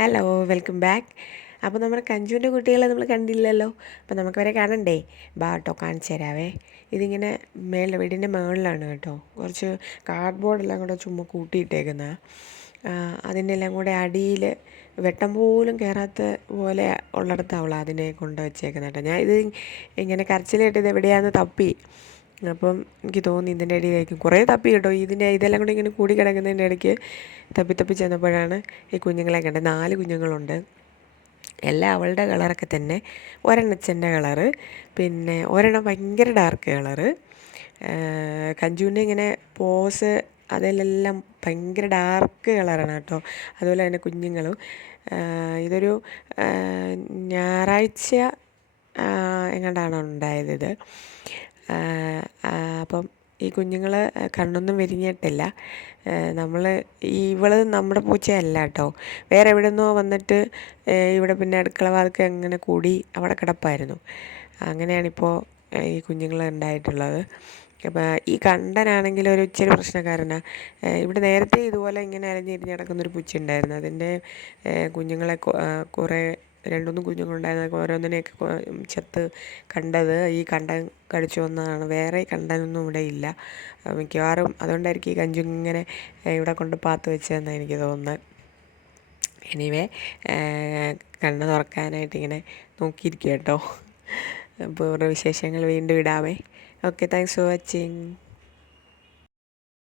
Hello, welcome back. അപ്പോൾ നമ്മുടെ കഞ്ചുവിൻ്റെ കുട്ടികളെ നമ്മൾ കണ്ടില്ലല്ലോ. അപ്പോൾ നമുക്കവരെ കാണണ്ടേ? ബാട്ടോ കാണിച്ചു തരാവേ. ഇതിങ്ങനെ വീടിൻ്റെ മുകളിലാണ് കേട്ടോ. കുറച്ച് കാർഡ്ബോർഡെല്ലാം കൂടെ ചുമ്മാ കൂട്ടിയിട്ടേക്കുന്ന അതിൻ്റെ എല്ലാം കൂടെ അടിയിൽ വെട്ടം പോലും കയറാത്ത പോലെ ഉള്ളിടത്താണ് അവൾ അതിനെ കൊണ്ട് വെച്ചേക്കുന്നത് കേട്ടോ. ഞാൻ ഇത് ഇങ്ങനെ കരച്ചിലായിട്ട് ഇത് എവിടെയാണെന്ന് തപ്പി. അപ്പം എനിക്ക് തോന്നി ഇതിൻ്റെ ഇടയിലായിരിക്കും. കുറേ തപ്പി കേട്ടോ. ഇതെല്ലാം കൂടി ഇങ്ങനെ കൂടി കിടക്കുന്നതിൻ്റെ ഇടയ്ക്ക് തപ്പി ചെന്നപ്പോഴാണ് ഈ കുഞ്ഞുങ്ങളെ കണ്ടത്. 4 കുഞ്ഞുങ്ങളുണ്ട്. എല്ലാം അവളുടെ കളറൊക്കെ തന്നെ. ഒരെണ്ണച്ചൻ്റെ കളറ്, പിന്നെ ഒരെണ്ണം ഭയങ്കര ഡാർക്ക് കളറ്. കഞ്ചുവിൻ്റെ ഇങ്ങനെ പോസ് അതിലെല്ലാം ഭയങ്കര ഡാർക്ക് കളറാണ് കേട്ടോ. അതുപോലെ തന്നെ കുഞ്ഞുങ്ങളും. ഇതൊരു ഞായറാഴ്ച എങ്ങാണ്ടാണ് ഉണ്ടായത്. അപ്പം ഈ കുഞ്ഞുങ്ങൾ കണ്ണൊന്നും വിരിഞ്ഞിട്ടില്ല. ഇവൾ നമ്മുടെ പൂച്ചയല്ല കേട്ടോ. വേറെ എവിടെ നിന്നോ വന്നിട്ട് ഇവിടെ പിന്നെ അടുക്കള വാതിൽക്ക് അങ്ങനെ കൂടി അവിടെ കിടപ്പായിരുന്നു. അങ്ങനെയാണിപ്പോൾ ഈ കുഞ്ഞുങ്ങൾ ഉണ്ടായിട്ടുള്ളത്. അപ്പം ഈ കണ്ടനാണെങ്കിൽ ഒരു ഇച്ചിരി പ്രശ്നക്കാരനാണ്. ഇവിടെ നേരത്തെ ഇതുപോലെ ഇങ്ങനെ അലഞ്ഞിരിഞ്ഞ് നടക്കുന്നൊരു പൂച്ച ഉണ്ടായിരുന്നു. അതിൻ്റെ കുഞ്ഞുങ്ങളെ കുറേ 2-3 കുഞ്ഞുങ്ങളുണ്ടായിരുന്ന ഓരോന്നിനെയൊക്കെ ചത്ത് കണ്ടത് ഈ കണ്ടൻ കടിച്ചു വന്നതാണ്. വേറെ കണ്ടനൊന്നും ഇവിടെ ഇല്ല. മിക്കവാറും അതുകൊണ്ടായിരിക്കും ഈ കഞ്ചു ഇങ്ങനെ ഇവിടെ കൊണ്ട് പാത്ത് വെച്ചതെന്നാണ് എനിക്ക് തോന്നുന്നത്. എനിവേ, കണ്ണ് തുറക്കാനായിട്ട് ഇങ്ങനെ നോക്കിയിരിക്കുക കേട്ടോ. അപ്പോൾ ഇവരുടെ വിശേഷങ്ങൾ വീണ്ടും ഇടാവേ. Okay, thanks for watching.